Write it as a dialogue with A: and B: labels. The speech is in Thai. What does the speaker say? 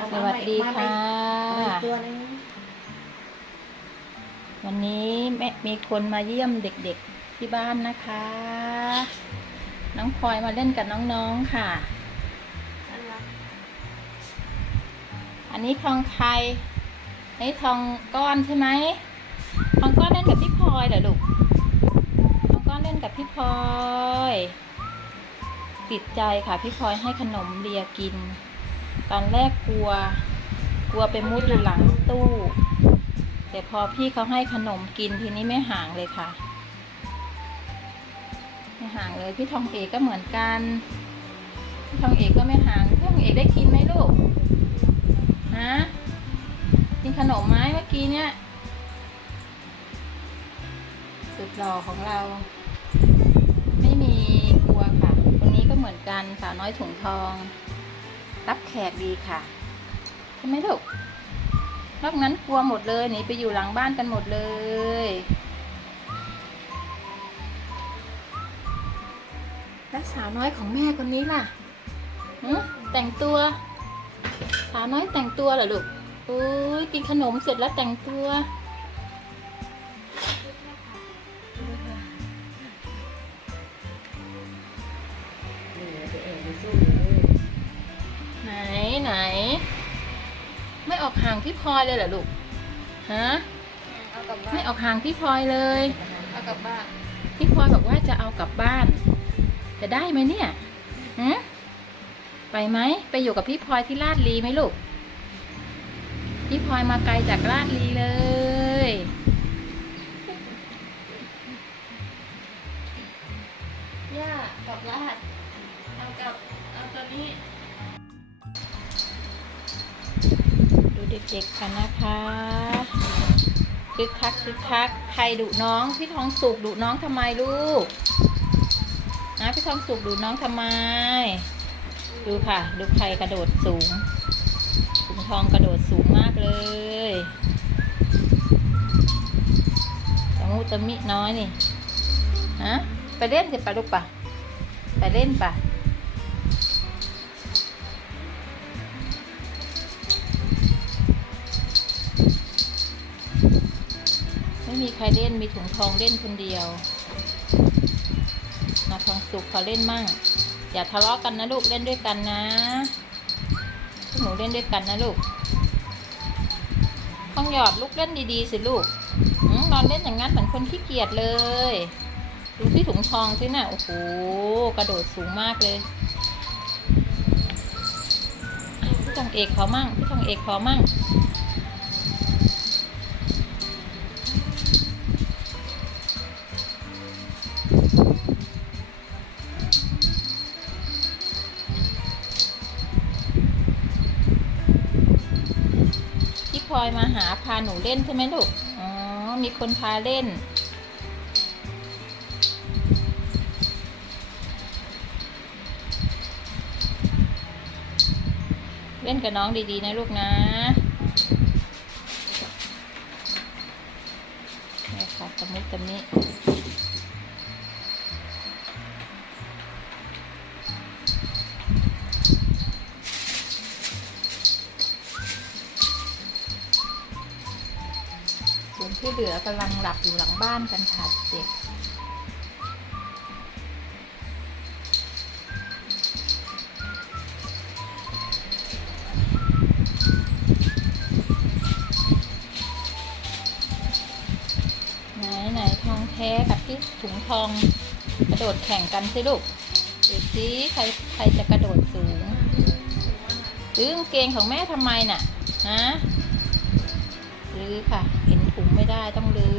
A: เอา
B: สวัสดี
A: มาใหม่
B: ค่ะ
A: เอามาอีกตัวหนึง
B: วันนี้แม่มีคนมาเยี่ยมเด็กๆที่บ้านนะคะ น้องพลอยมาเล่นกับน้องๆค่ะ
A: อันละ
B: อันนี้ทองไทยอันนี้ทองก้อนใช่ไหมทองก้อนเล่นกับพี่พลอยเหรอลูกทองก้อนเล่นกับพี่พลอยติดใจค่ะพี่พลอยให้ขนมเลียกิน ตอนแรกกลัว กลัวไปมุดอยู่หลังตู้ แต่พอพี่เขาให้ขนมกินทีนี้ไม่ห่างเลยค่ะ ไม่ห่างเลยพี่ทองเอกก็เหมือนกันพี่ทองเอกก็ไม่ห่างพี่ทองเอกได้กินไหมลูกฮะกินขนมไหมเมื่อกี้เนี่ย สุดหล่อของเรา ไม่มีกลัวค่ะ คนนี้ก็เหมือนกันสาวน้อยถุงทอง รับแขกดีค่ะใช่ไหมลูกนอกนั้นกลัวหมดเลยหนีไปอยู่หลังบ้านกันหมดเลย แล้วสาวน้อยของแม่คนนี้ล่ะหึแต่งตัว สาวน้อยแต่งตัวเหรอลูกโอ้ยกินขนมเสร็จแล้วแต่งตัว
A: อ
B: อกห่างพี่พลอยเลยเหรอลูก ฮะ
A: เอากลับบ้า
B: ไม่
A: น
B: ออกห่างพี่พลอยเลย
A: เอากลับบ้าน
B: พี่พลอยบอกว่าจะเอากลับบ้าน จะได้ไหมเนี่ยฮะไปไหม ไปอยู่กับพี่พลอยที่ลาดลีไหมลูก พี่พลอยมาไกลจากลาดลีเลย
A: ย่ากลับบ้านเอากลับ เอาตัวนี้
B: เด็กๆกันนะคะคึกคักคึกคักใครดุน้องพี่ทองสุกดุน้องทำไมลูกนะพี่ทองสุกดุน้องทำไม ดูค่ะ ดูใครกระโดดสูงถุงทองกระโดดสูงมากเลยตะมุตะมิน้อยนี่ฮะไปเล่นสิปะลูกปะไปเล่นปะ ครเล่นมีถุงทองเล่นคนเดียว มาทองสุกเขาเล่นมั่ง อย่าทะเลาะกันนะลูกเล่นด้วยกันนะพวกหนูเล่นด้วยกันนะลูกทองหยอดลูกเล่นดีๆสิลูกอนอนเล่นอย่างนั้นเหมือนคนขี้เกียจเลย ดูที่ถุงทองสินะ่ะโอ้โหกระโดดสูงมากเลยพี่ทองเอกขอมั่งพี่ทองเอกขอมั่ง พลอยมาหาพาหนูเล่นใช่ไหมลูก อ๋อ มีคนพาเล่น เล่นกับน้องดีๆนะลูกนะนี่ค่ะตะมุตะมิ วนที่เหลือกำลังหลับอยู่หลังบ้านกันค่ะเด็กไหนไหนทองแท้กับที่ถุงทองกระโดดแข่งกันสิลูกดูสิใครใครจะกระโดดสูงรื้อกางเกงของแม่ทำไมน่ะ ฮะ รื้อค่ะ เห็นถุงไม่ได้ต้องรื้อ